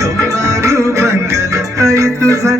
कौलारू बंगला ताई तुझा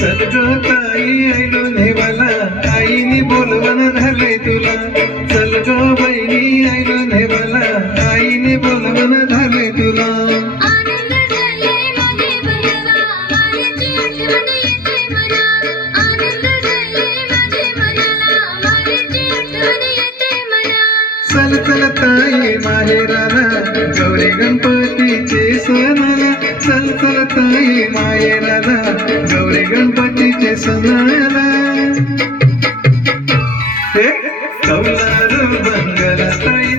सलग ताई आईलो नेवाला आईने बोलवण झालंय तुला. सलग बहिणी नेवाला आईने बोलवण तुला. चल चल ताई माहेराला गौरी गणपतीचे सणाला चल चल ताई माहेराला गौरी गणपतीचे सणाला हे? कौलारू बंगला ताई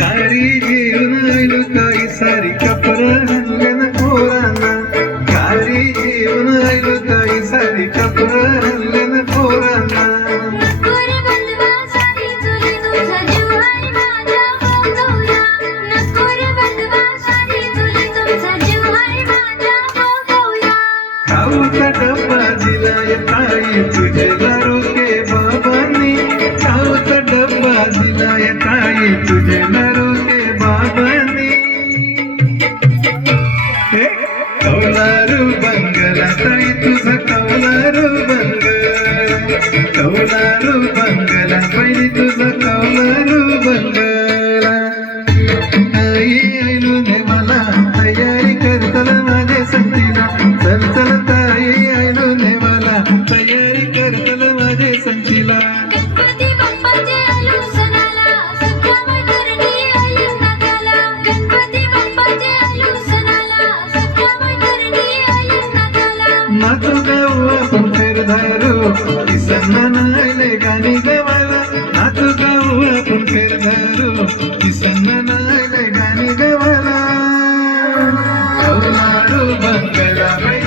गाडी घेऊन आलो काही सारी कपर हल्ल्यानं पोरांना. गाडी घेऊन आलो काही सारी कपर हल्ल्यानं पोरांना. खाऊ डब्बा जिला ताई तुझे दारू के बाबानी? खाऊ डब्बा जिला ताई तुझे बने हे कौलारू तुझं कौलारू बंग कौलारू बंगला पहिली तुझं कौलारू बंगला. आई ऐलून मला तयारी करतला माझ्या संगीला चल चल గదరు ఇసన్ననాయన గనిగవల అవునాడు బంగళమై